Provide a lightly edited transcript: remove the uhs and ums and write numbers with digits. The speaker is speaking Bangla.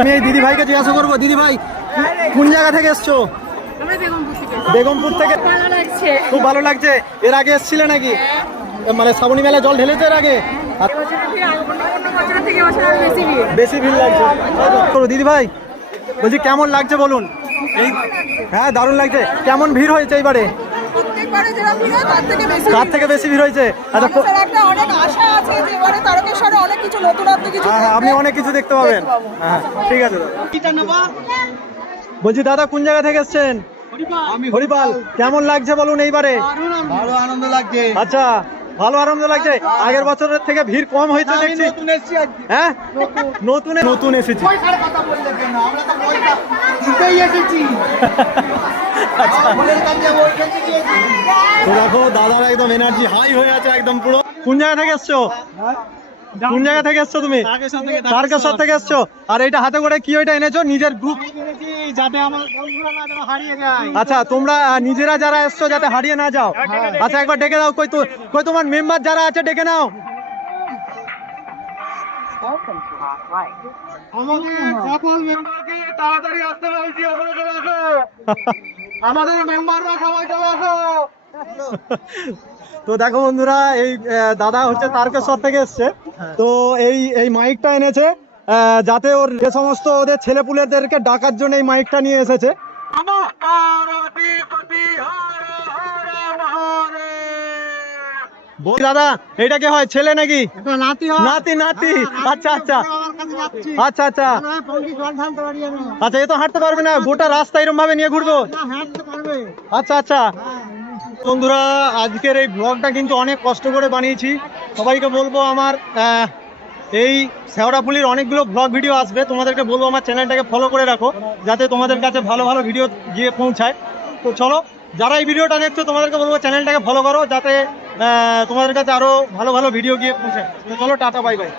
আমি এই দিদি ভাইকে জিজ্ঞাসা করবো, দিদি ভাই কোন জায়গা থেকে এসছো? বেগমপুর থেকে। খুব ভালো লাগছে। এর আগে এসছিলে নাকি? মানে শ্রাবণী মেলায় জল ঢেলেছে এর আগে? বেশি ভিড় লাগছে। দিদি ভাই বলছি কেমন লাগছে বলুন? হ্যাঁ দারুণ লাগছে। কেমন ভিড় হয়েছে এইবারে? তার থেকে বেশি ভিড় হয়েছে। আচ্ছা, হ্যাঁ আপনি অনেক কিছু দেখতে পাবেন। হ্যাঁ ঠিক আছে। বলছি দাদা কোন জায়গা থেকে এসছেন? হরিপাল। কেমন লাগছে বলুন এইবারে? ভালো আনন্দ লাগছে। আচ্ছা ভালো আনন্দ লাগছে। আগের বছরের থেকে ভিড় কম হয়েছে দেখছি। হ্যাঁ নতুন এসেছি। তো দেখো দাদার একদম এনার্জি হাই হয়ে আছে একদম পুরো। কোন জায়গা থেকে এসছো? কোন জায়গা থেকে এসছো তুমি? তারকেশ্বর থেকে এসছো। আর এটা হাতে করে কি ওইটা এনেছো? নিজের গ্রুপ যাতে আমার বন্ধুরা না যেন হারিয়ে যায়। আচ্ছা তোমরা নিজেরা যারা এসছো যাতে হারিয়ে না যাও। আচ্ছা একবার ডেকে দাও। কই তোমার মেম্বার যারা আছে ডেকে নাও। আমাদের সকল মেম্বারকে তাড়াতাড়ি আসতে বলছি। আমাদের মেম্বাররা সবাই চলে আসো। তো দেখো বন্ধুরা এই দাদা হচ্ছে তারকেশ্বর থেকে এসছে। তো এই মাইকটা এনেছে যাতে ওর যে সমস্ত ওদের ছেলেপুলেদেরকে ডাকার জন্য এই মাইকটা নিয়ে এসেছে। দাদা এটা কে হয়? ছেলে নাকি? নাতি নাতি। আচ্ছা আচ্ছা আচ্ছা আচ্ছা আচ্ছা। এ তো হাঁটতে পারবে না, গোটা রাস্তা এরকম ভাবে নিয়ে ঘুরবো? আচ্ছা আচ্ছা। বন্ধুরা আজকের এই ব্লগটা কিন্তু অনেক কষ্ট করে বানিয়েছি। সবাইকে বলবো আমার এই শেওড়াফুলির অনেকগুলো ব্লগ ভিডিও আসবে। তোমাদেরকে বলবো আমার চ্যানেলটাকে ফলো করে রাখো যাতে তোমাদের কাছে ভালো ভালো ভিডিও গিয়ে পৌঁছায়। তো চলো যারা এই ভিডিওটা দেখছো তোমাদেরকে বলবো চ্যানেলটাকে ফলো করো যাতে তোমাদের কাছে আরো ভালো ভালো ভিডিও গিয়ে পৌঁছায়। তো চলো টাটা বাই বাই।